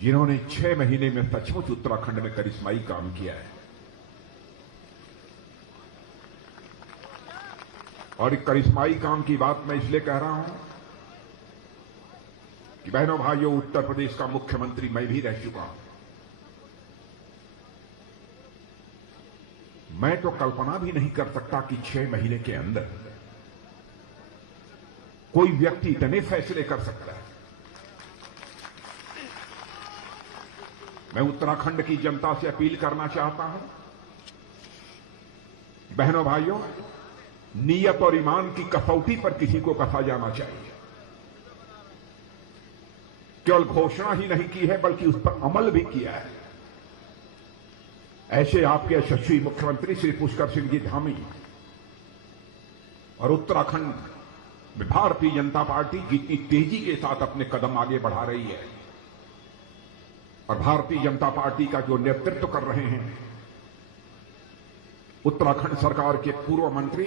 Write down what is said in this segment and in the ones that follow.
जिन्होंने 6 महीने में सचमुच उत्तराखंड में करिश्माई काम किया है। और एक करिश्माई काम की बात मैं इसलिए कह रहा हूं कि बहनों भाइयों, उत्तर प्रदेश का मुख्यमंत्री मैं भी रह चुका हूं। मैं तो कल्पना भी नहीं कर सकता कि 6 महीने के अंदर कोई व्यक्ति इतने फैसले कर सकता है। मैं उत्तराखंड की जनता से अपील करना चाहता हूं, बहनों भाइयों, नीयत और ईमान की कसौटी पर किसी को कसा जाना चाहिए। केवल घोषणा ही नहीं की है बल्कि उस पर अमल भी किया है। ऐसे आपके यशस्वी मुख्यमंत्री श्री पुष्कर सिंह जी धामी और उत्तराखंड में भारतीय जनता पार्टी जितनी तेजी के साथ अपने कदम आगे बढ़ा रही है और भारतीय जनता पार्टी का जो नेतृत्व कर रहे हैं उत्तराखंड सरकार के पूर्व मंत्री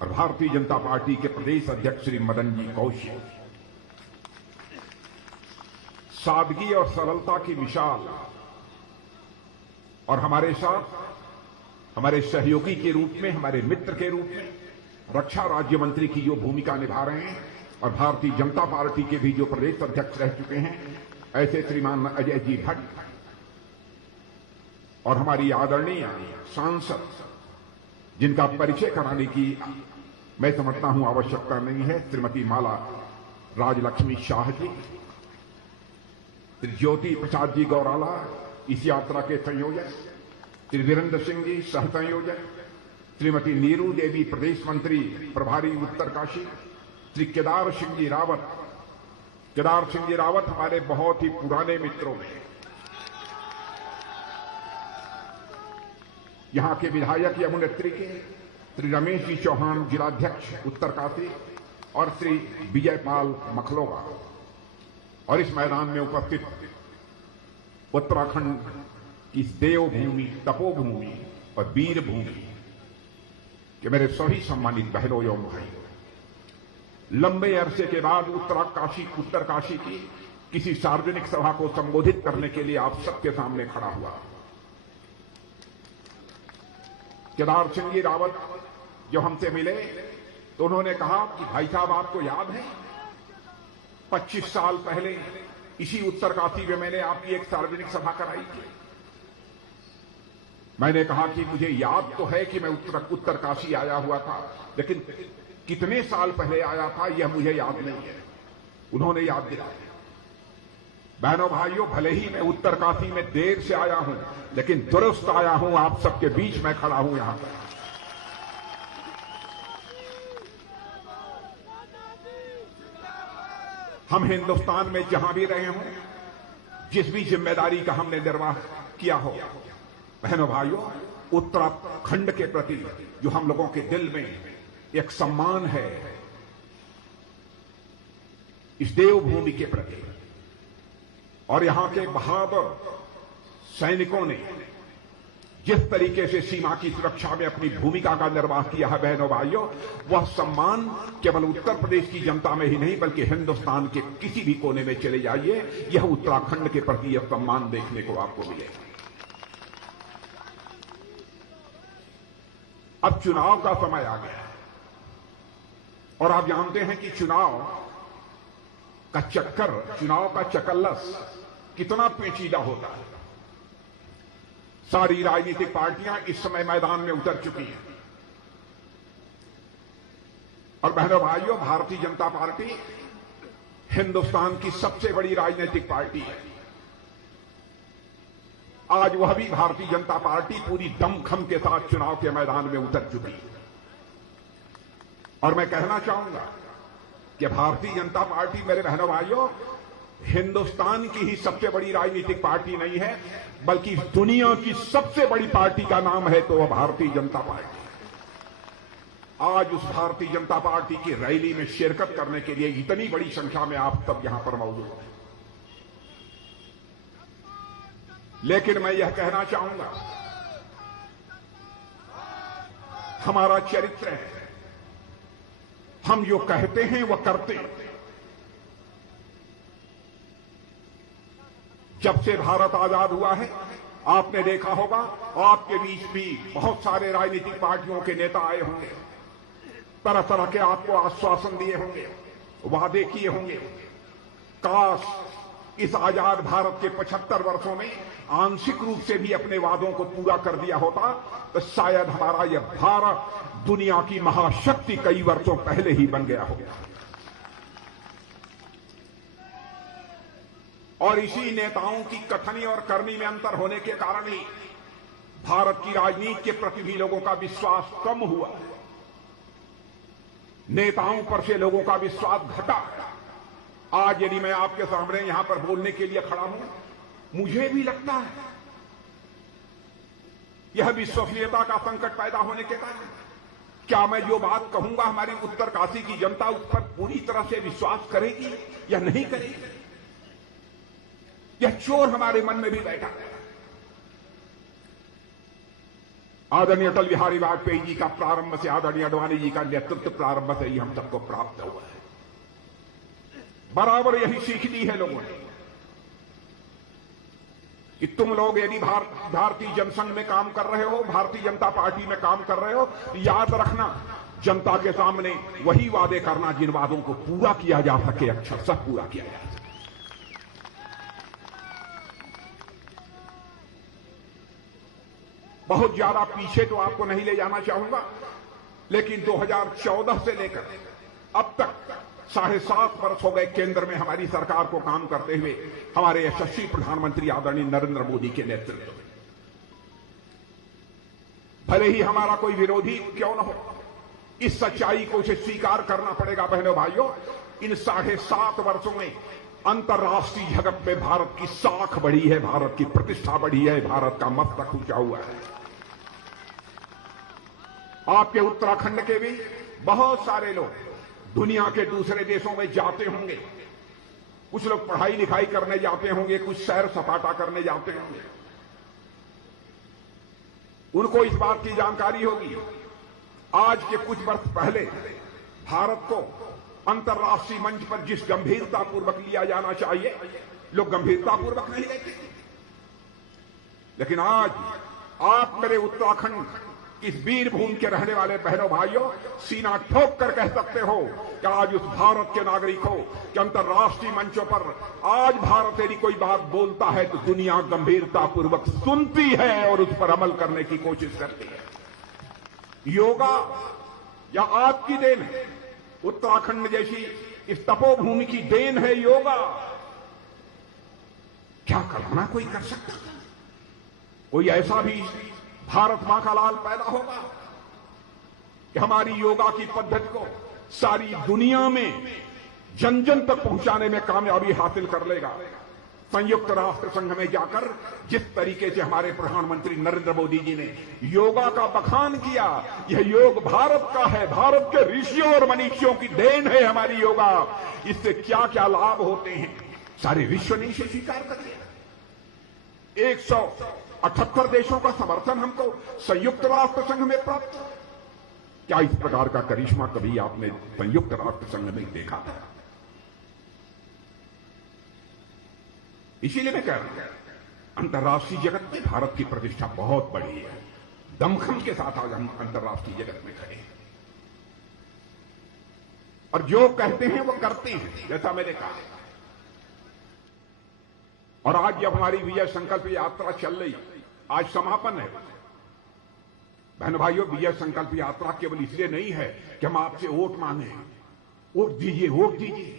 और भारतीय जनता पार्टी के प्रदेश अध्यक्ष श्री मदन जी कौशिक, सादगी और सरलता की मिसाल और हमारे साथ हमारे सहयोगी के रूप में, हमारे मित्र के रूप में रक्षा राज्य मंत्री की जो भूमिका निभा रहे हैं और भारतीय जनता पार्टी के भी जो प्रदेश अध्यक्ष रह चुके हैं ऐसे श्रीमान अजय जी भट्ट और हमारी आदरणीय सांसद जिनका परिचय कराने की मैं समझता हूं आवश्यकता नहीं है, श्रीमती माला राजलक्ष्मी शाह जी, श्री ज्योति प्रसाद जी गौराला इस यात्रा के संयोजक, श्री वीरेंद्र सिंह जी सह संयोजक, श्रीमती नीरू देवी प्रदेश मंत्री प्रभारी उत्तरकाशी, श्री केदार सिंह जी रावत हमारे बहुत ही पुराने मित्रों में, यहां के विधायक यमुनेत्री के श्री रमेश जी चौहान जिलाध्यक्ष उत्तरकाशी और श्री विजयपाल मखलोगा, और इस मैदान में उपस्थित उत्तराखंड की देवभूमि, तपोभूमि और वीर भूमि के मेरे सभी सम्मानित बहनों एवं भाइयों, लंबे अरसे के बाद उत्तरकाशी की किसी सार्वजनिक सभा को संबोधित करने के लिए आप सबके सामने खड़ा हुआ। केदार सिंह जी रावत जो हमसे मिले तो उन्होंने कहा कि भाई साहब, आपको याद है 25 साल पहले इसी उत्तरकाशी में मैंने आपकी एक सार्वजनिक सभा कराई थी। मैंने कहा कि मुझे याद तो है कि मैं उत्तरकाशी आया हुआ था, लेकिन कितने साल पहले आया था यह मुझे याद नहीं है। उन्होंने याद दिलाया। बहनों भाइयों, भले ही मैं उत्तरकाशी में देर से आया हूं, लेकिन दुरुस्त आया हूं, आप सबके बीच में खड़ा हूं यहां पर। हम हिंदुस्तान में जहां भी रहे हों, जिस भी जिम्मेदारी का हमने निर्वाह किया हो, बहनों भाइयों, उत्तराखंड के प्रति जो हम लोगों के दिल में एक सम्मान है, इस देवभूमि के प्रति, और यहां के बहादुर सैनिकों ने जिस तरीके से सीमा की सुरक्षा में अपनी भूमिका का निर्वाह किया है, बहनों भाइयों, वह सम्मान केवल उत्तर प्रदेश की जनता में ही नहीं बल्कि हिंदुस्तान के किसी भी कोने में चले जाइए, यह उत्तराखंड के प्रति यह सम्मान देखने को आपको मिलेगा। अब चुनाव का समय आ गया है और आप जानते हैं कि चुनाव का चक्कर, चुनाव का चकल्लस कितना पेचीदा होता है। सारी राजनीतिक पार्टियां इस समय मैदान में उतर चुकी हैं और बहनों भाइयों, भारतीय जनता पार्टी हिंदुस्तान की सबसे बड़ी राजनीतिक पार्टी है। आज वह भी भारतीय जनता पार्टी पूरी दमखम के साथ चुनाव के मैदान में उतर चुकी है और मैं कहना चाहूंगा कि भारतीय जनता पार्टी, मेरे बहनों भाइयों, हिंदुस्तान की ही सबसे बड़ी राजनीतिक पार्टी नहीं है बल्कि दुनिया की सबसे बड़ी पार्टी का नाम है तो वह भारतीय जनता पार्टी। आज उस भारतीय जनता पार्टी की रैली में शिरकत करने के लिए इतनी बड़ी संख्या में आप सब यहां पर मौजूद हैं, लेकिन मैं यह कहना चाहूंगा, हमारा चरित्र है, हम जो कहते हैं वह करते हैं। जब से भारत आजाद हुआ है आपने देखा होगा, आपके बीच भी बहुत सारे राजनीतिक पार्टियों के नेता आए होंगे, तरह तरह के आपको आश्वासन दिए होंगे, वादे किए होंगे। काश इस आजाद भारत के 75 वर्षों में आंशिक रूप से भी अपने वादों को पूरा कर दिया होता तो शायद हमारा यह भारत दुनिया की महाशक्ति कई वर्षों पहले ही बन गया होगा। और इसी नेताओं की कथनी और करनी में अंतर होने के कारण ही भारत की राजनीति के प्रति भी लोगों का विश्वास कम हुआ है। नेताओं पर से लोगों का विश्वास घटा है। आज यदि मैं आपके सामने यहां पर बोलने के लिए खड़ा हूं, मुझे भी लगता है यह विश्वसनीयता का संकट पैदा होने के कारण क्या मैं जो बात कहूंगा हमारी उत्तरकाशी की जनता उस पर पूरी तरह से विश्वास करेगी या नहीं करेगी। यह चोर हमारे मन में भी बैठा है। आदरणीय अटल बिहारी वाजपेयी जी का प्रारंभ से आदरणीय आडवाणी जी का नेतृत्व प्रारंभ से ही हम सबको प्राप्त हुआ है। बराबर यही सीख दी है लोगों ने कि तुम लोग यदि भारतीय जनसंघ में काम कर रहे हो, भारतीय जनता पार्टी में काम कर रहे हो, तो याद रखना जनता के सामने वही वादे करना जिन वादों को पूरा किया जा सके, अक्षरशः पूरा किया जा सके। बहुत ज्यादा पीछे तो आपको नहीं ले जाना चाहूंगा, लेकिन 2014 से लेकर अब तक 7.5 वर्ष हो गए केंद्र में हमारी सरकार को काम करते हुए, हमारे यशस्वी प्रधानमंत्री आदरणीय नरेंद्र मोदी के नेतृत्व में। भले ही हमारा कोई विरोधी क्यों न हो, इस सच्चाई को उसे स्वीकार करना पड़ेगा। बहनों भाइयों, इन 7.5 वर्षों में अंतर्राष्ट्रीय जगत में भारत की साख बढ़ी है, भारत की प्रतिष्ठा बढ़ी है, भारत का मस्तक ऊंचा हुआ है। आपके उत्तराखंड के भी बहुत सारे लोग दुनिया के दूसरे देशों में जाते होंगे। कुछ लोग पढ़ाई लिखाई करने जाते होंगे, कुछ सैर सपाटा करने जाते होंगे। उनको इस बात की जानकारी होगी आज के कुछ वर्ष पहले भारत को अंतर्राष्ट्रीय मंच पर जिस गंभीरतापूर्वक लिया जाना चाहिए, लोग गंभीरतापूर्वक नहीं लेते। लेकिन आज आप मेरे उत्तराखंड इस वीरभूमि के रहने वाले बहनों भाइयों सीना ठोक कर कह सकते हो कि आज उस भारत के नागरिक हो कि अंतर्राष्ट्रीय मंचों पर आज भारत यदि कोई बात बोलता है तो दुनिया गंभीरतापूर्वक सुनती है और उस पर अमल करने की कोशिश करती है। योगा या आपकी देन है, उत्तराखंड जैसी इस तपोभूमि की देन है योगा। क्या कल्पना कोई कर सकता? कोई ऐसा भी भारत मां का लाल पैदा होगा कि हमारी योगा की पद्धति को सारी दुनिया में जन जन तक पहुंचाने में कामयाबी हासिल कर लेगा। संयुक्त राष्ट्र संघ में जाकर जिस तरीके से हमारे प्रधानमंत्री नरेंद्र मोदी जी ने योगा का बखान किया, यह योग भारत का है, भारत के ऋषियों और मनीषियों की देन है हमारी योगा। इससे क्या क्या लाभ होते हैं सारे विश्व ने इसे स्वीकार कर लिया। 178 देशों का समर्थन हमको संयुक्त राष्ट्र संघ में प्राप्त। क्या इस प्रकार का करिश्मा कभी आपने संयुक्त राष्ट्र संघ में देखा था? इसीलिए मैं कह रहा हूं अंतर्राष्ट्रीय जगत में भारत की प्रतिष्ठा बहुत बड़ी है। दमखम के साथ आज हम अंतर्राष्ट्रीय जगत में खड़े हैं और जो कहते हैं वो करते हैं, जैसा मैंने कहा। और आज जब हमारी विजय संकल्प यात्रा चल रही, आज समापन है। बहन भाइयों, विजय संकल्प यात्रा केवल इसलिए नहीं है कि हम आपसे वोट मांगे, वोट दीजिए, वोट दीजिए।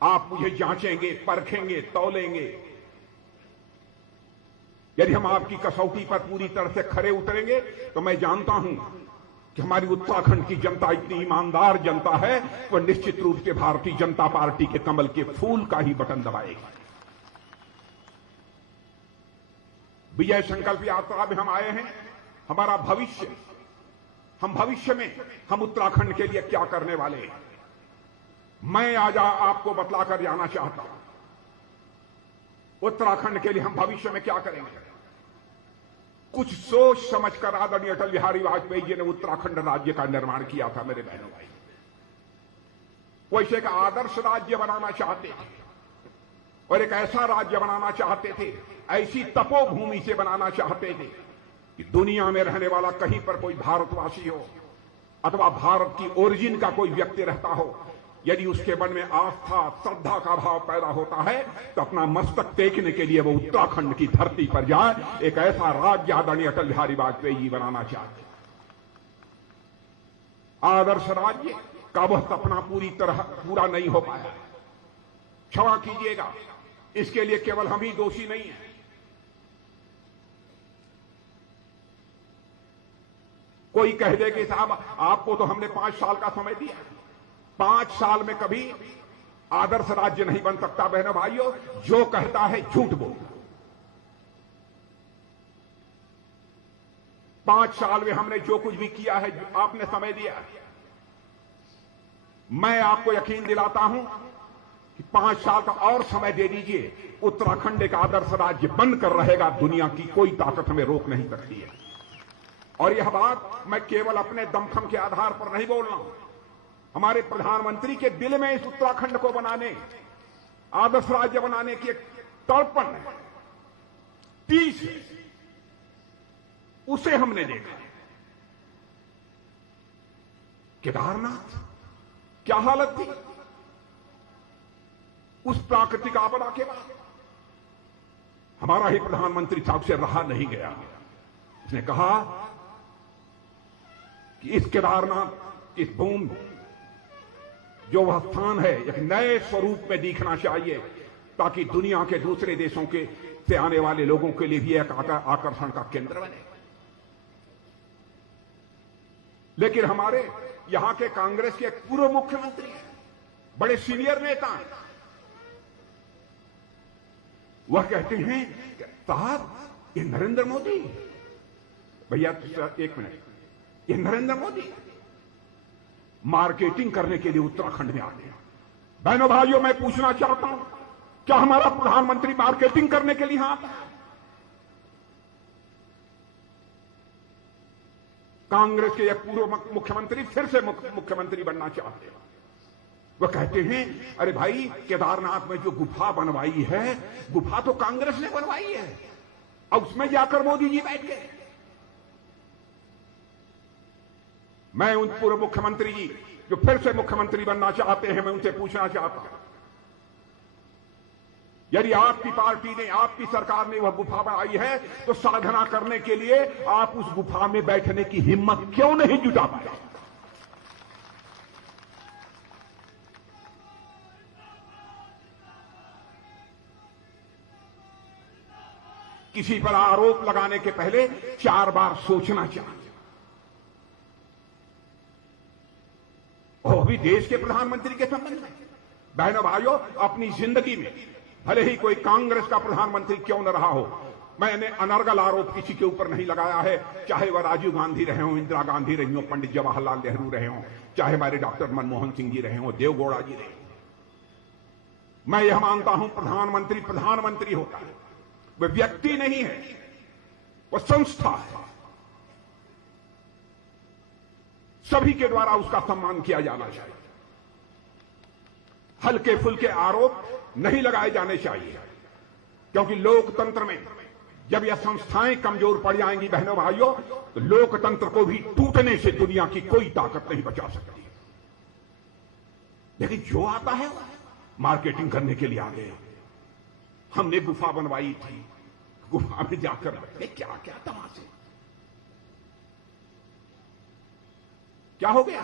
आप मुझे जांचेंगे, परखेंगे, तौलेंगे। यदि हम आपकी कसौटी पर पूरी तरह से खरे उतरेंगे तो मैं जानता हूं कि हमारी उत्तराखंड की जनता इतनी ईमानदार जनता है, वह निश्चित रूप से भारतीय जनता पार्टी के कमल के फूल का ही बटन दबाएगी। विजय संकल्प यात्रा में हम आए हैं, हमारा भविष्य, हम भविष्य में हम उत्तराखंड के लिए क्या करने वाले हैं, मैं आज आपको बतलाकर जाना चाहता हूं। उत्तराखंड के लिए हम भविष्य में क्या करेंगे, कुछ सोच समझकर आदरणीय अटल बिहारी वाजपेयी जी ने उत्तराखंड राज्य का निर्माण किया था। मेरे बहनों भाई, वो इसे एक आदर्श राज्य बनाना चाहते थे। और एक ऐसा राज्य बनाना चाहते थे, ऐसी तपोभूमि से बनाना चाहते थे कि दुनिया में रहने वाला कहीं पर कोई भारतवासी हो अथवा भारत की ओरिजिन का कोई व्यक्ति रहता हो, यदि उसके मन में आस्था श्रद्धा का भाव पैदा होता है तो अपना मस्तक टेकने के लिए वो उत्तराखंड की धरती पर जाए। एक ऐसा राज्य आदरणीय अटल बिहारी वाजपेयी जी बनाना चाहते। आदर्श राज्य का वह सपना पूरी तरह पूरा नहीं हो पाया। क्षमा कीजिएगा, इसके लिए केवल हम ही दोषी नहीं हैं। कोई कह दे कि साहब आपको तो हमने 5 साल का समय दिया, 5 साल में कभी आदर्श राज्य नहीं बन सकता। बहनों भाइयों, जो कहता है झूठ बोलता। 5 साल में हमने जो कुछ भी किया है, आपने समय दिया। मैं आपको यकीन दिलाता हूं कि 5 साल का और समय दे दीजिए, उत्तराखंड एक आदर्श राज्य बनकर रहेगा। दुनिया की कोई ताकत हमें रोक नहीं सकती है। और यह बात मैं केवल अपने दमखम के आधार पर नहीं बोल रहा हूं। हमारे प्रधानमंत्री के दिल में इस उत्तराखंड को बनाने, आदर्श राज्य बनाने की एक तड़पन है, 30 है, उसे हमने देखा। केदारनाथ क्या हालत थी उस प्राकृतिक आपदा के बाद। हमारा ही प्रधानमंत्री साहब से रहा नहीं गया। उसने कहा कि इस केदारनाथ, इस भूमि, जो वह स्थान है, एक नए स्वरूप में दिखना चाहिए ताकि दुनिया के दूसरे देशों के से आने वाले लोगों के लिए भी एक आकर्षण का केंद्र बने। लेकिन हमारे यहां के कांग्रेस के एक पूर्व मुख्यमंत्री हैं, बड़े सीनियर नेता हैं, वह कहते हैं साहब ये नरेंद्र मोदी, भैया एक मिनट, ये नरेंद्र मोदी मार्केटिंग करने के लिए उत्तराखंड में आते हैं। बहनों भाइयों, मैं पूछना चाहता हूं, क्या हमारा प्रधानमंत्री मार्केटिंग करने के लिए आता है? कांग्रेस के एक पूर्व मुख्यमंत्री फिर से मुख्यमंत्री बनना चाहते हैं। वह कहते हैं अरे भाई, केदारनाथ में जो गुफा बनवाई है, गुफा तो कांग्रेस ने बनवाई है, और उसमें जाकर मोदी जी बैठ गए। मैं उन पूर्व मुख्यमंत्री जी जो फिर से मुख्यमंत्री बनना चाहते हैं, मैं उनसे पूछना चाहता हूं, यदि आपकी पार्टी ने, आपकी सरकार ने वह गुफा बनाई है तो साधना करने के लिए आप उस गुफा में बैठने की हिम्मत क्यों नहीं जुटा पाए? किसी पर आरोप लगाने के पहले 4 बार सोचना चाहिए। और भी देश के प्रधानमंत्री के संबंध में, बहनों भाइयों, अपनी जिंदगी में भले ही कोई कांग्रेस का प्रधानमंत्री क्यों न रहा हो, मैंने अनर्गल आरोप किसी के ऊपर नहीं लगाया है, चाहे वह राजीव गांधी रहे हों, इंदिरा गांधी रही हो, पंडित जवाहरलाल नेहरू रहे हों, चाहे हमारे डॉक्टर मनमोहन सिंह जी रहे हों, देवगौड़ा जी रहे। मैं यह मानता हूं, प्रधानमंत्री प्रधानमंत्री होता है, वह व्यक्ति नहीं है, वह संस्था है। सभी के द्वारा उसका सम्मान किया जाना चाहिए। हल्के फुल्के आरोप नहीं लगाए जाने चाहिए, क्योंकि लोकतंत्र में जब यह संस्थाएं कमजोर पड़ जाएंगी, बहनों भाइयों, तो लोकतंत्र को भी टूटने से दुनिया की कोई ताकत नहीं बचा सकती। लेकिन जो आता है मार्केटिंग करने के लिए आ गए। हमने गुफा बनवाई थी, गुफा में जाकर बैठे, क्या क्या तमाशे, क्या हो गया?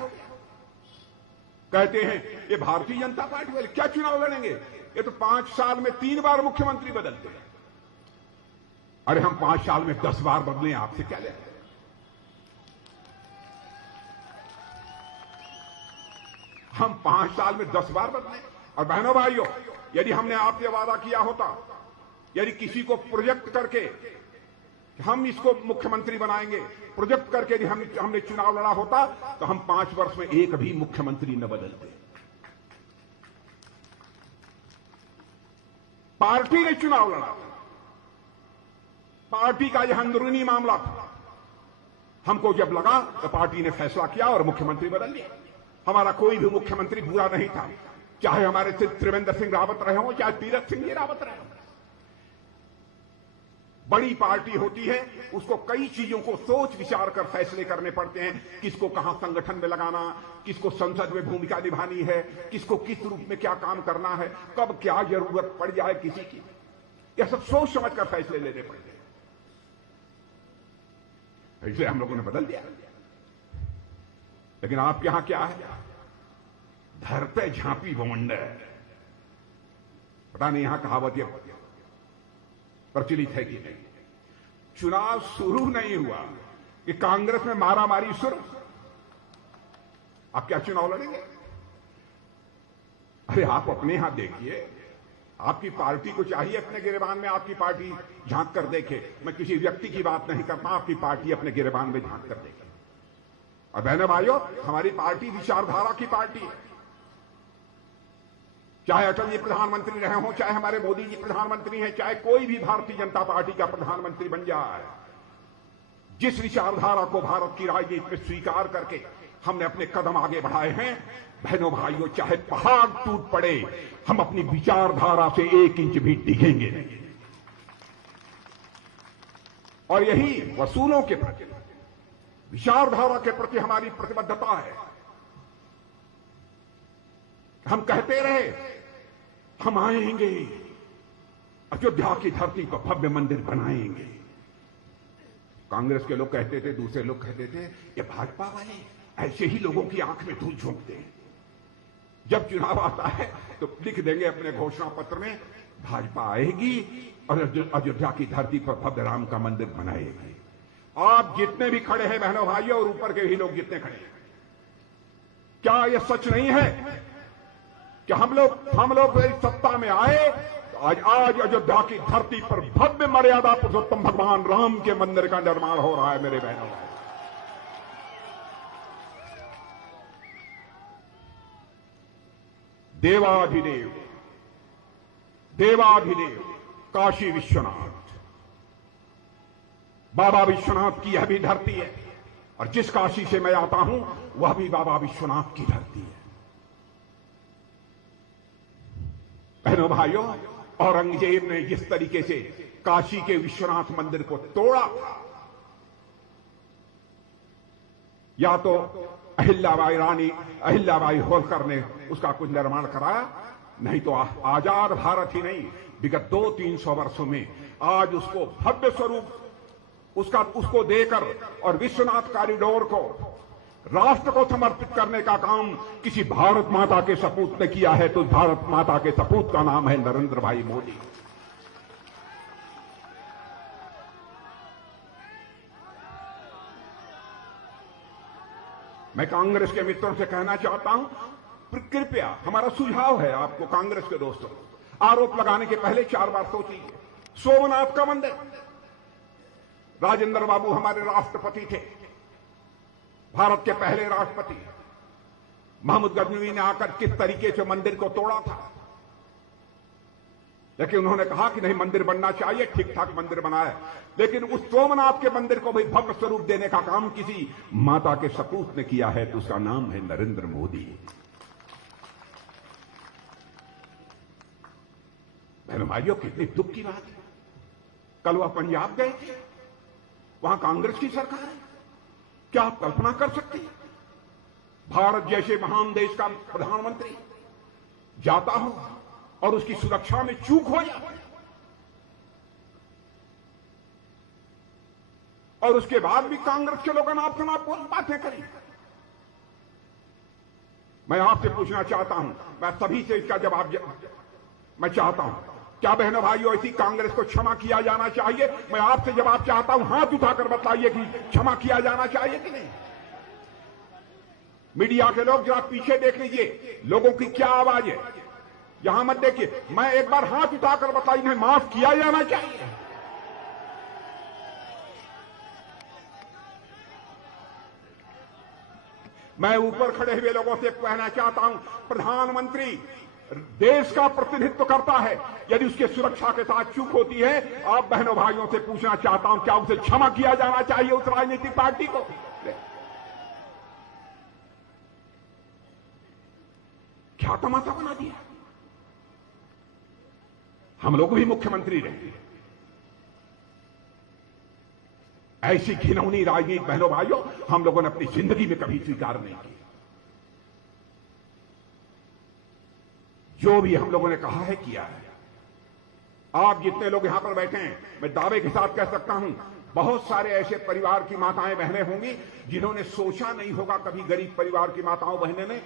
कहते हैं ये भारतीय जनता पार्टी वाले क्या चुनाव लड़ेंगे, ये तो 5 साल में 3 बार मुख्यमंत्री बदलते हैं। अरे हम 5 साल में 10 बार बदले, आपसे क्या ले? हम 5 साल में 10 बार बदले। और बहनों भाइयों, यदि हमने आपसे वादा किया होता, यदि किसी को प्रोजेक्ट करके हम इसको मुख्यमंत्री बनाएंगे, प्रोजेक्ट करके यदि हमने चुनाव लड़ा होता, तो हम 5 वर्ष में एक भी मुख्यमंत्री न बदलते। पार्टी ने चुनाव लड़ा, पार्टी का यह अंदरूनी मामला था। हमको जब लगा तो पार्टी ने फैसला किया और मुख्यमंत्री बदल लिया। हमारा कोई भी मुख्यमंत्री बुरा नहीं था, चाहे हमारे त्रिवेंद्र सिंह रावत रहे हों, चाहे तीरथ सिंह जी रावत रहे हों। बड़ी पार्टी होती है, उसको कई चीजों को सोच विचार कर फैसले करने पड़ते हैं। किसको कहां संगठन में लगाना, किसको संसद में भूमिका निभानी है, किसको किस रूप में क्या काम करना है, कब क्या जरूरत पड़ जाए किसी की, यह सब सोच समझ कर फैसले लेने पड़ते हैं। इसलिए हम लोगों ने बदल दिया। लेकिन आपके यहां क्या है? धर पे झांपी बवंडर। पता नहीं यहां कहावत ये प्रचलित है कि नहीं। चुनाव शुरू नहीं हुआ कि कांग्रेस में मारामारी शुरू। आप क्या चुनाव लड़ेंगे? अरे आप अपने यहां देखिए, आपकी पार्टी को चाहिए अपने गिरेबान में आपकी पार्टी झांक कर देखे। मैं किसी व्यक्ति की बात नहीं करता, आपकी पार्टी अपने गिरेबान में झांक कर देखे। और बहनों भाइयों, हमारी पार्टी विचारधारा की पार्टी है। चाहे अटल जी प्रधानमंत्री रहे हों, चाहे हमारे मोदी जी प्रधानमंत्री हैं, चाहे कोई भी भारतीय जनता पार्टी का प्रधानमंत्री बन जाए, जिस विचारधारा को भारत की राजनीति में स्वीकार करके हमने अपने कदम आगे बढ़ाए हैं, बहनों भाइयों, चाहे पहाड़ टूट पड़े, हम अपनी विचारधारा से 1 इंच भी डिगेंगे नहीं। और यही वसूलों के प्रति, विचारधारा के प्रति हमारी प्रतिबद्धता है। हम कहते रहे हम आएंगे, अयोध्या की धरती पर भव्य मंदिर बनाएंगे। कांग्रेस के लोग कहते थे, दूसरे लोग कहते थे, ये भाजपा वाले ऐसे ही लोगों की आंख में धूल झोंकते हैं। जब चुनाव आता है तो लिख देंगे अपने घोषणा पत्र में, भाजपा आएगी और अयोध्या की धरती पर भव्य राम का मंदिर बनाएगी। आप जितने भी खड़े हैं बहनों भाइयों, और ऊपर के भी लोग जितने खड़े हैं, क्या यह सच नहीं है कि हम लोग सत्ता में आए तो आज अयोध्या की धरती पर भव्य मर्यादा पुरुषोत्तम भगवान राम के मंदिर का निर्माण हो रहा है। मेरे बहनों, देवाधिदेव काशी विश्वनाथ, बाबा विश्वनाथ की यह भी धरती है। और जिस काशी से मैं आता हूं वह भी बाबा विश्वनाथ की धरती है। बहनों भाइयों, औरंगजेब ने जिस तरीके से काशी के विश्वनाथ मंदिर को तोड़ा, या तो अहिल्याबाई होलकर ने उसका कुछ निर्माण कराया, नहीं तो आजाद भारत ही नहीं, विगत 200-300 वर्षों में आज उसको भव्य स्वरूप उसको देकर और विश्वनाथ कॉरिडोर को राष्ट्र को समर्पित करने का काम किसी भारत माता के सपूत ने किया है, तो भारत माता के सपूत का नाम है नरेंद्र भाई मोदी। मैं कांग्रेस के मित्रों से कहना चाहता हूं, कृपया हमारा सुझाव है आपको, कांग्रेस के दोस्तों, आरोप लगाने के पहले 4 बार सोच लीजिए। सोमनाथ का मंदिर, राजेंद्र बाबू हमारे राष्ट्रपति थे, भारत के पहले राष्ट्रपति। महमूद गजनवी ने आकर किस तरीके से मंदिर को तोड़ा था, लेकिन उन्होंने कहा कि नहीं, मंदिर बनना चाहिए, ठीक ठाक मंदिर बनाया। लेकिन उस सोमनाथ के मंदिर को भी भव्य स्वरूप देने का काम किसी माता के सपूत ने किया है, तो उसका नाम है नरेंद्र मोदी। बहनों भाइयों, कितनी दुख की बात है। कल वह पंजाब गए थे, वहां कांग्रेस की सरकार है। क्या आप कल्पना कर सकते हैं, भारत जैसे महान देश का प्रधानमंत्री जाता हो और उसकी सुरक्षा में चूक हो जाए, और उसके बाद भी कांग्रेस के लोगों ने आपसे बातें करी। मैं आपसे पूछना चाहता हूं, मैं सभी से इसका जवाब मैं चाहता हूं, क्या बहनों भाइयों ऐसी कांग्रेस को क्षमा किया जाना चाहिए? मैं आपसे जवाब चाहता हूं, हाथ उठाकर बताइए कि क्षमा किया जाना चाहिए कि नहीं। मीडिया के लोग जरा पीछे देख लीजिए, लोगों की क्या आवाज है, यहां मत देखिए। मैं एक बार हाथ उठाकर बताइए, माफ किया जाना चाहिए। मैं ऊपर खड़े हुए लोगों से कहना चाहता हूं, प्रधानमंत्री देश का प्रतिनिधित्व करता है, यदि उसके सुरक्षा के साथ चूक होती है, आप बहनों भाइयों से पूछना चाहता हूं, क्या उसे क्षमा किया जाना चाहिए, उस राजनीतिक पार्टी को? क्या तमाशा बना दिया। हम लोग भी मुख्यमंत्री रहे, ऐसी घिनौनी राजनीति बहनों भाइयों हम लोगों ने अपनी जिंदगी में कभी स्वीकार नहीं की। जो भी हम लोगों ने कहा है किया है। आप जितने लोग यहां पर बैठे हैं, मैं दावे के साथ कह सकता हूं, बहुत सारे ऐसे परिवार की माताएं बहनें होंगी जिन्होंने सोचा नहीं होगा कभी, गरीब परिवार की माताओं बहनें ने,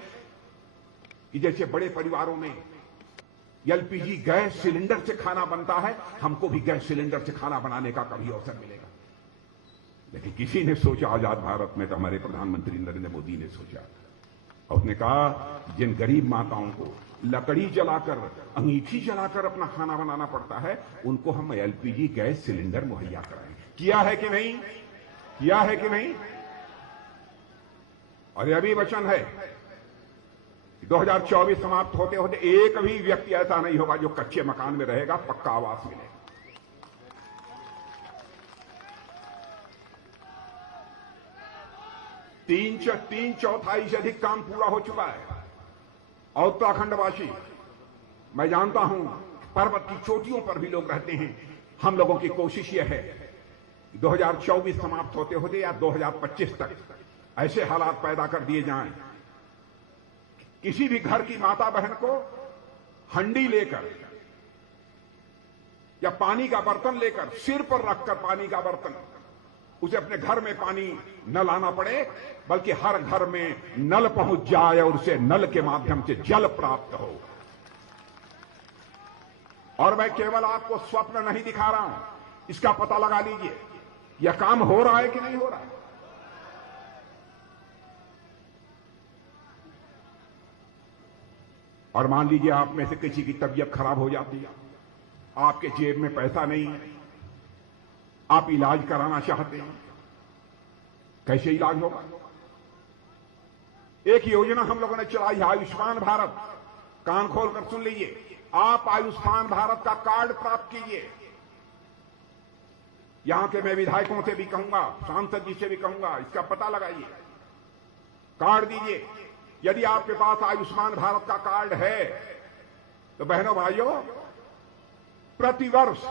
कि जैसे बड़े परिवारों में एलपीजी गैस सिलेंडर से खाना बनता है, हमको भी गैस सिलेंडर से खाना बनाने का कभी अवसर मिलेगा। लेकिन किसी ने सोचा आजाद भारत में, तो हमारे प्रधानमंत्री नरेंद्र मोदी ने सोचा और उसने कहा जिन गरीब माताओं को लकड़ी जलाकर, अंगीठी जलाकर अपना खाना बनाना पड़ता है, उनको हम एलपीजी गैस सिलेंडर मुहैया कराएं। किया है कि नहीं? किया है कि नहीं? और यह भी वचन है 2024 समाप्त होते होते एक भी व्यक्ति ऐसा नहीं होगा जो कच्चे मकान में रहेगा, पक्का आवास मिलेगा। तीन चौथाई से अधिक काम पूरा हो चुका है। और उत्तराखंडवासी, मैं जानता हूं पर्वत की चोटियों पर भी लोग रहते हैं। हम लोगों की कोशिश यह है 2024 समाप्त होते होते या 2025 तक ऐसे हालात पैदा कर दिए जाएं, किसी भी घर की माता बहन को हंडी लेकर या पानी का बर्तन लेकर, सिर पर रखकर पानी का बर्तन, उसे अपने घर में पानी न लाना पड़े, बल्कि हर घर में नल पहुंच जाए और उसे नल के माध्यम से जल प्राप्त हो। और मैं केवल आपको स्वप्न नहीं दिखा रहा हूं, इसका पता लगा लीजिए यह काम हो रहा है कि नहीं हो रहा है। और मान लीजिए आप में से किसी की तबीयत खराब हो जाती है, आपके जेब में पैसा नहीं है, आप इलाज कराना चाहते हैं, कैसे इलाज होगा? एक योजना हम लोगों ने चलाई है, आयुष्मान भारत। कान खोलकर सुन लीजिए, आप आयुष्मान भारत का कार्ड प्राप्त कीजिए। यहां के मैं विधायकों से भी कहूंगा, सांसद जी से भी कहूंगा, इसका पता लगाइए, कार्ड दीजिए। यदि आपके पास आयुष्मान भारत का कार्ड है तो बहनों भाइयों, प्रतिवर्ष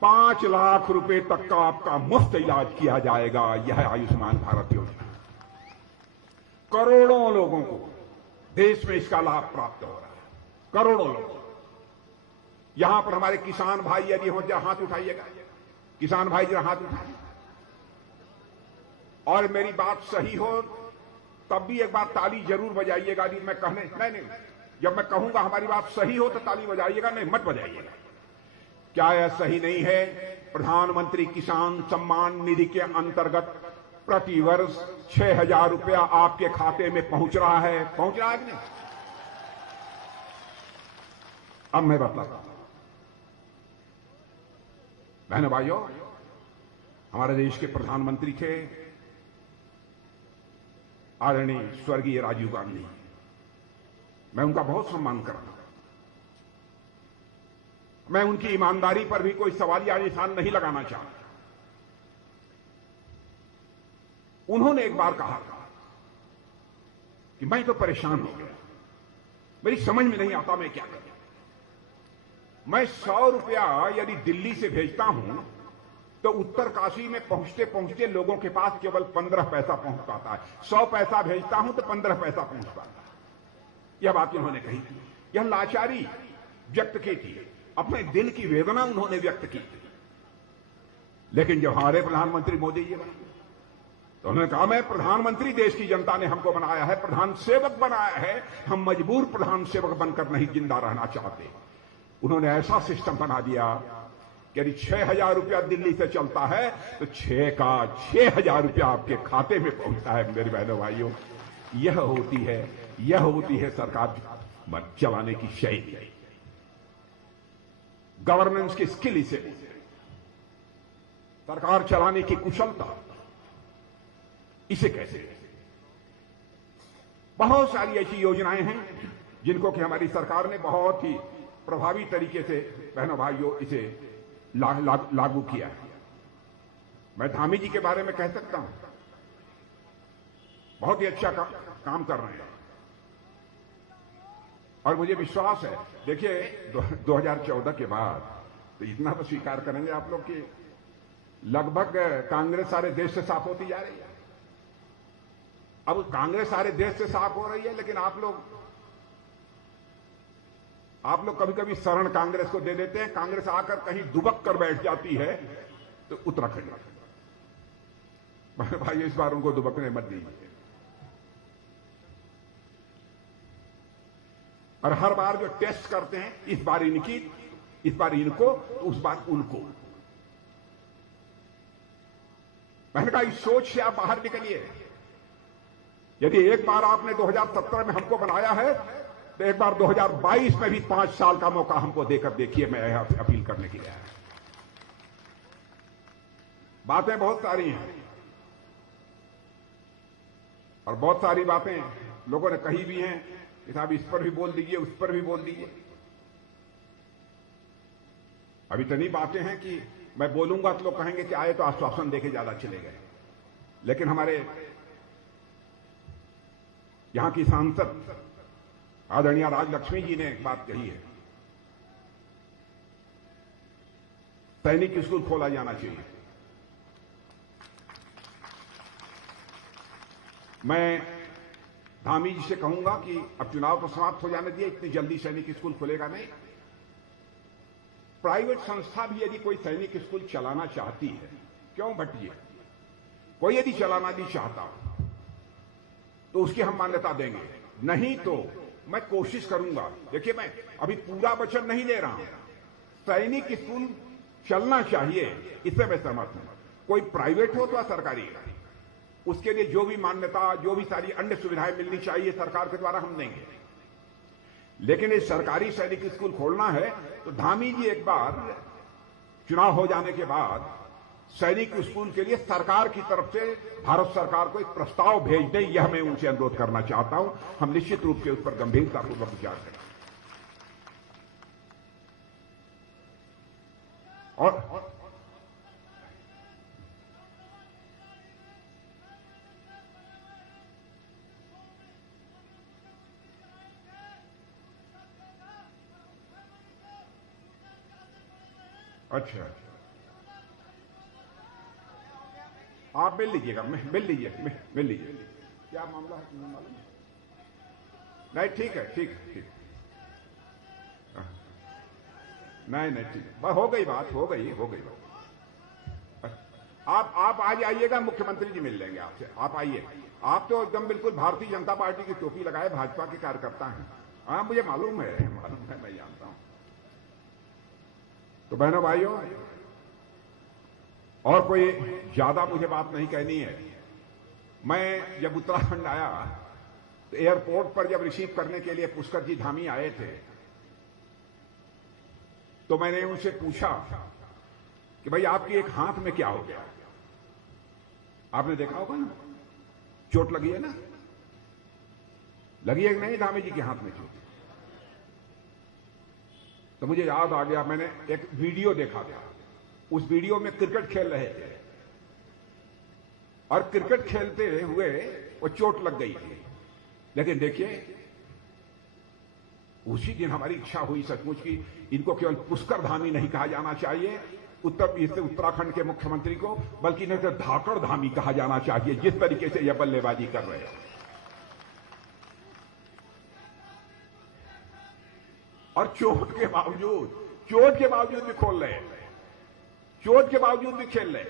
5 लाख रुपए तक का आपका मुफ्त इलाज किया जाएगा। यह आयुष्मान भारत योजना, करोड़ों लोगों को देश में इसका लाभ प्राप्त हो रहा है, करोड़ों लोग। यहां पर हमारे किसान भाई यदि हो जाए, हाथ उठाइएगा, किसान भाई जरा हाथ उठाइए। और मेरी बात सही हो तब भी एक बार ताली जरूर बजाइएगा। नहीं मैं कहने नहीं, जब मैं कहूंगा हमारी बात सही हो तो ताली बजाइएगा, नहीं मत बजाइएगा। क्या यह सही नहीं है? प्रधानमंत्री किसान सम्मान निधि के अंतर्गत प्रतिवर्ष 6,000 रुपया आपके खाते में पहुंच रहा है, पहुंच रहा है कि नहीं? अब मैं बतलाता हूं बहनों भाइयों, हमारे देश के प्रधानमंत्री थे आदरणीय स्वर्गीय राजीव गांधी। मैं उनका बहुत सम्मान करता हूं। मैं उनकी ईमानदारी पर भी कोई सवालिया निशान नहीं लगाना चाहता। उन्होंने एक बार कहा कि मैं तो परेशान हो गया, मेरी समझ में नहीं आता मैं क्या करूं। मैं 100 रुपया यदि दिल्ली से भेजता हूं तो उत्तरकाशी में पहुंचते पहुंचते लोगों के पास केवल 15 पैसा पहुंच पाता है। 100 पैसा भेजता हूं तो 15 पैसा पहुंच पाता है। यह बात उन्होंने कही थी, यह लाचारी व्यक्त की थी, अपने दिल की वेदना उन्होंने व्यक्त की थी। लेकिन जब हमारे प्रधानमंत्री मोदी जी बने तो उन्होंने कहा मैं प्रधानमंत्री, देश की जनता ने हमको बनाया है, प्रधान सेवक बनाया है, हम मजबूर प्रधान सेवक बनकर नहीं जिंदा रहना चाहते। उन्होंने ऐसा सिस्टम बना दिया कि यदि 6,000 रुपया दिल्ली से चलता है तो 6,000 रुपया आपके खाते में पहुंचता है। मेरे बहनों भाइयों, यह होती है सरकार चलाने की शैली, गवर्नेंस की स्किल, इसे सरकार चलाने की कुशलता, इसे कैसे। बहुत सारी ऐसी योजनाएं हैं जिनको कि हमारी सरकार ने बहुत ही प्रभावी तरीके से बहनों भाइयों इसे लागू किया है। मैं धामी जी के बारे में कह सकता हूं, बहुत ही अच्छा काम कर रहे हैं। और मुझे विश्वास है, देखिए 2014 के बाद तो इतना तो स्वीकार करेंगे आप लोग कि लगभग कांग्रेस सारे देश से साफ होती जा रही है। अब कांग्रेस सारे देश से साफ हो रही है, लेकिन आप लोग कभी कभी शरण कांग्रेस को दे देते हैं। कांग्रेस आकर कहीं दुबक कर बैठ जाती है तो उत्तराखंड भाई इस बार उनको दुबकने मत दीजिए। और हर बार जो टेस्ट करते हैं, इस बार इनकी, इस बार इनको, तो उस बार उनको। मैंने कहा इस सोच से आप बाहर निकलिए। यदि एक बार आपने 2017 में हमको बनाया है, तो एक बार 2022 में भी 5 साल का मौका हमको देकर देखिए। मैं अपील करने के लिए आया। बातें बहुत सारी हैं और बहुत सारी बातें लोगों ने कही भी हैं कि साहब इस पर भी बोल दीजिए, उस पर भी बोल दीजिए। अब इतनी बातें हैं कि मैं बोलूंगा तो लोग कहेंगे कि आए तो आश्वासन देके ज्यादा चले गए। लेकिन हमारे यहां की सांसद आदरणीय राजलक्ष्मी जी ने एक बात कही है, सैनिक स्कूल खोला जाना चाहिए। मैं धामी जी से कहूंगा कि अब चुनाव तो समाप्त हो जाने दिए, इतनी जल्दी सैनिक स्कूल खुलेगा नहीं। प्राइवेट संस्था भी यदि कोई सैनिक स्कूल चलाना चाहती है, क्यों भटिए, कोई यदि चलाना नहीं चाहता तो उसकी हम मान्यता देंगे। नहीं तो मैं कोशिश करूंगा। देखिए मैं अभी पूरा वचन नहीं दे रहा हूं, सैनिक स्कूल चलना चाहिए, इससे मैं सहमत हूं। कोई प्राइवेट हो तो सरकारी, उसके लिए जो भी मान्यता, जो भी सारी अन्य सुविधाएं मिलनी चाहिए सरकार के द्वारा हम देंगे। लेकिन ये सरकारी सैनिक स्कूल खोलना है तो धामी जी एक बार चुनाव हो जाने के बाद सैनिक स्कूल के लिए सरकार की तरफ से भारत सरकार को एक प्रस्ताव भेज दें, यह मैं उनसे अनुरोध करना चाहता हूं। हम निश्चित रूप से उस पर गंभीरतापूर्वक विचार करें। और अच्छा, आप मिल लीजिएगा, मिल लीजिए। क्या मामला है तुम्हें मालूम? नहीं ठीक है, ठीक। नहीं ठीक, हो गई बात, हो गई बात। आप आ जाइएगा, मुख्यमंत्री जी मिल लेंगे आपसे। आप आइए। आप तो एकदम बिल्कुल भारतीय जनता पार्टी की टोपी लगाए भाजपा के कार्यकर्ता हैं। हाँ मुझे मालूम है, मैं जानता हूं। तो बहनों भाइयों, और कोई ज्यादा मुझे बात नहीं कहनी है। मैं जब उत्तराखंड आया तो एयरपोर्ट पर जब रिसीव करने के लिए पुष्कर जी धामी आए थे, तो मैंने उनसे पूछा कि भाई आपके एक हाथ में क्या हो गया? आपने देखा होगा ना, चोट लगी है ना? लगी है कि नहीं धामी जी के हाथ में चोट? तो मुझे याद आ गया, मैंने एक वीडियो देखा था। उस वीडियो में क्रिकेट खेल रहे थे और क्रिकेट खेलते हुए वो चोट लग गई थी। लेकिन देखिए, उसी दिन हमारी इच्छा हुई सचमुच की इनको केवल पुष्कर धामी नहीं कहा जाना चाहिए उत्तराखंड के मुख्यमंत्री को, बल्कि इन्हें तो धाकड़ धामी कहा जाना चाहिए, जिस तरीके से यह बल्लेबाजी कर रहे हैं। और चोट के बावजूद भी खोल रहे हैं, चोट के बावजूद भी खेल रहे।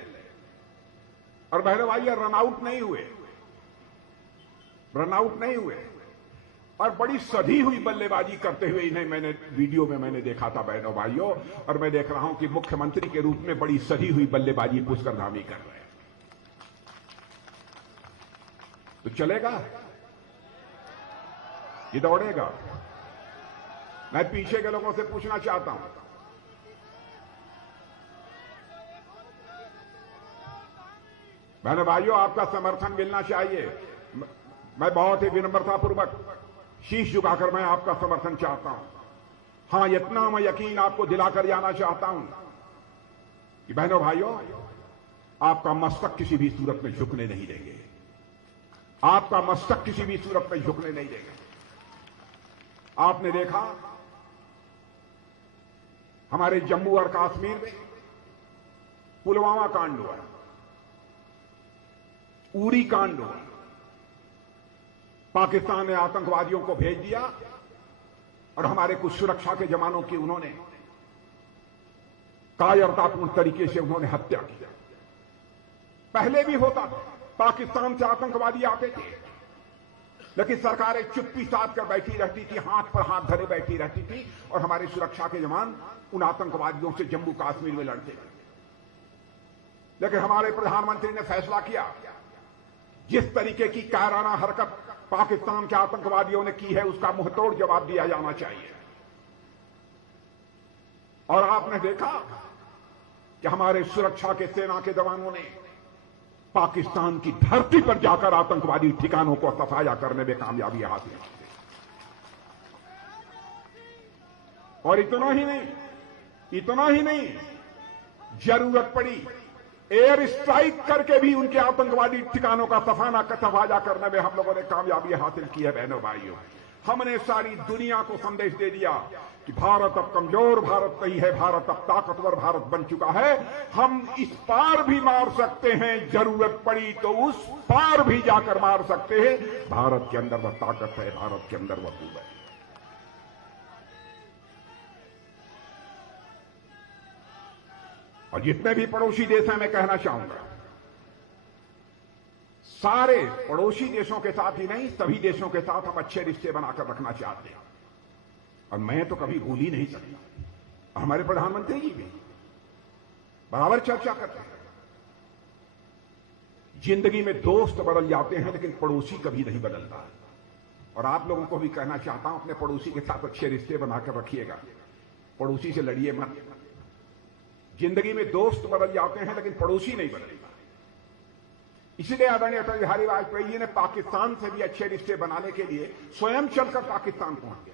और बहनों भाई, रनआउट नहीं हुए और बड़ी सधी हुई बल्लेबाजी करते हुए इन्हें मैंने वीडियो में मैंने देखा था बहनों भाइयों। और मैं देख रहा हूं कि मुख्यमंत्री के रूप में बड़ी सधी हुई बल्लेबाजी पुष्कर धामी कर रहे हैं। तो चलेगा, ये दौड़ेगा। मैं पीछे के लोगों से पूछना चाहता हूं, बहनों भाइयों, आपका समर्थन मिलना चाहिए। मैं बहुत ही विनम्रतापूर्वक शीश झुकाकर मैं आपका समर्थन चाहता हूं। हां, इतना मैं यकीन आपको दिलाकर जाना चाहता हूं कि बहनों भाइयों, आपका मस्तक किसी भी सूरत में झुकने नहीं देंगे। आपका मस्तक किसी भी सूरत में झुकने नहीं देंगे। आपने देखा हमारे जम्मू और कश्मीर में पुलवामा कांड हुआ, उरी कांड हुआ। पाकिस्तान ने आतंकवादियों को भेज दिया और हमारे कुछ सुरक्षा के जवानों की उन्होंने कायरतापूर्ण तरीके से उन्होंने हत्या की। पहले भी होता था, पाकिस्तान से आतंकवादी आते थे, लेकिन सरकारें चुप्पी साध कर बैठी रहती थी, हाथ पर हाथ धरे बैठी रहती थी और हमारे सुरक्षा के जवान उन आतंकवादियों से जम्मू कश्मीर में लड़ते थे। लेकिन हमारे प्रधानमंत्री ने फैसला किया, जिस तरीके की कायराना हरकत पाकिस्तान के आतंकवादियों ने की है उसका मुंहतोड़ जवाब दिया जाना चाहिए। और आपने देखा कि हमारे सुरक्षा के सेना के जवानों ने पाकिस्तान की धरती पर जाकर आतंकवादी ठिकानों को सफाया करने में कामयाबी हासिल की। और इतना ही नहीं, जरूरत पड़ी एयर स्ट्राइक करके भी उनके आतंकवादी ठिकानों का सफाया करने में हम लोगों ने कामयाबी हासिल की है। बहनों भाइयों, हमने सारी दुनिया को संदेश दे दिया कि भारत अब कमजोर भारत नहीं है, भारत अब ताकतवर भारत बन चुका है। हम इस पार भी मार सकते हैं, जरूरत पड़ी तो उस पार भी जाकर मार सकते हैं। भारत के अंदर वह ताकत है, भारत के अंदर वह कुव्वत है। और जितने भी पड़ोसी देश हैं, मैं कहना चाहूंगा, सारे पड़ोसी देशों के साथ ही नहीं, सभी देशों के साथ हम अच्छे रिश्ते बनाकर रखना चाहते हैं। और मैं तो कभी भूल ही नहीं सकता, हमारे प्रधानमंत्री जी भी बराबर चर्चा करते हैं। जिंदगी में दोस्त बदल जाते हैं, लेकिन पड़ोसी कभी नहीं बदलता। और आप लोगों को भी कहना चाहता हूं, अपने पड़ोसी के साथ अच्छे रिश्ते बनाकर रखिएगा, पड़ोसी से लड़िए मत। जिंदगी में दोस्त बदल जाते हैं, लेकिन पड़ोसी नहीं बदलता। इसलिए आदरणीय अटल बिहारी वाजपेयी जी ने पाकिस्तान से भी अच्छे रिश्ते बनाने के लिए स्वयं चलकर पाकिस्तान पहुंच गए।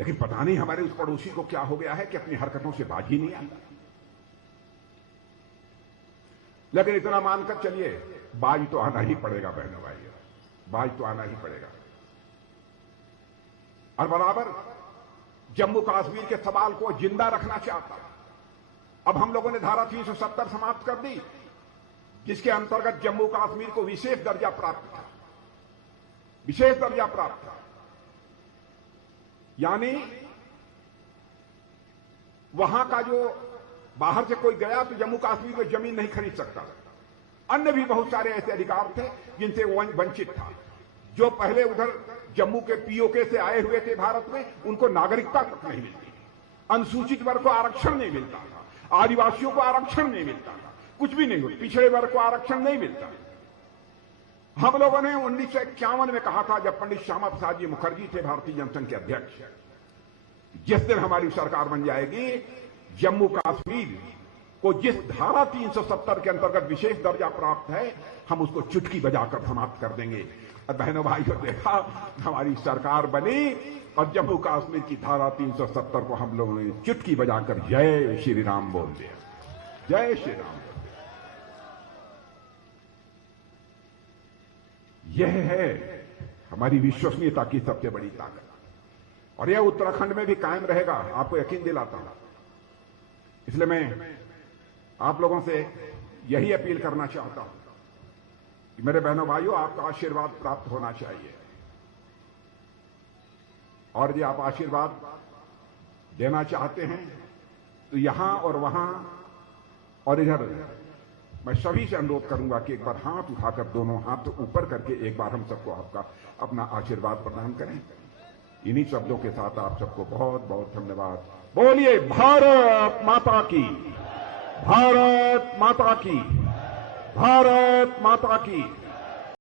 लेकिन पता नहीं हमारे उस पड़ोसी को क्या हो गया है कि अपनी हरकतों से बाज ही नहीं आता। लेकिन इतना मानकर चलिए, बाज तो आना ही पड़ेगा बहनों भाइयों, बाज तो आना ही पड़ेगा। और बराबर जम्मू कश्मीर के सवाल को जिंदा रखना चाहता। अब हम लोगों ने धारा 370 समाप्त कर दी, जिसके अंतर्गत जम्मू कश्मीर को विशेष दर्जा प्राप्त था, विशेष दर्जा प्राप्त था। यानी वहां का जो बाहर से कोई गया तो जम्मू कश्मीर में जमीन नहीं खरीद सकता। अन्य भी बहुत सारे ऐसे अधिकार थे जिनसे वंचित था। जो पहले उधर जम्मू के पीओके से आए हुए थे भारत में, उनको नागरिकता तक नहीं मिलती, अनुसूचित वर्ग को आरक्षण नहीं मिलता था, आदिवासियों को आरक्षण नहीं मिलता था, कुछ भी नहीं होता, पिछड़े वर्ग को आरक्षण नहीं मिलता। हम लोगों ने 1951 में कहा था, जब पंडित श्यामा प्रसाद जी मुखर्जी थे भारतीय जनसंघ के अध्यक्ष, जिस दिन हमारी सरकार बन जाएगी, जम्मू कश्मीर को जिस धारा 370 के अंतर्गत विशेष दर्जा प्राप्त है, हम उसको चुटकी बजाकर समाप्त कर देंगे। और बहनों भाइयों, देखा हमारी सरकार बनी और जम्मू कश्मीर की धारा 370 को हम लोगों ने चुटकी बजाकर जय श्री राम बोल दिया, जय श्री राम। यह है हमारी विश्वसनीयता की सबसे बड़ी ताकत। और यह उत्तराखंड में भी कायम रहेगा, आपको यकीन दिलाता हूं। इसलिए मैं आप लोगों से यही अपील करना चाहता हूं कि मेरे बहनों भाइयों, आपका आशीर्वाद प्राप्त होना चाहिए। और यदि आप आशीर्वाद देना चाहते हैं तो यहां और वहां और इधर मैं सभी से अनुरोध करूंगा कि एक बार हाथ उठाकर, दोनों हाथ ऊपर करके एक बार हम सबको आपका अपना आशीर्वाद प्रदान करें। इन्हीं शब्दों के साथ आप सबको बहुत बहुत धन्यवाद। बोलिए भारत माता की, भारत माता की, भारत माता की।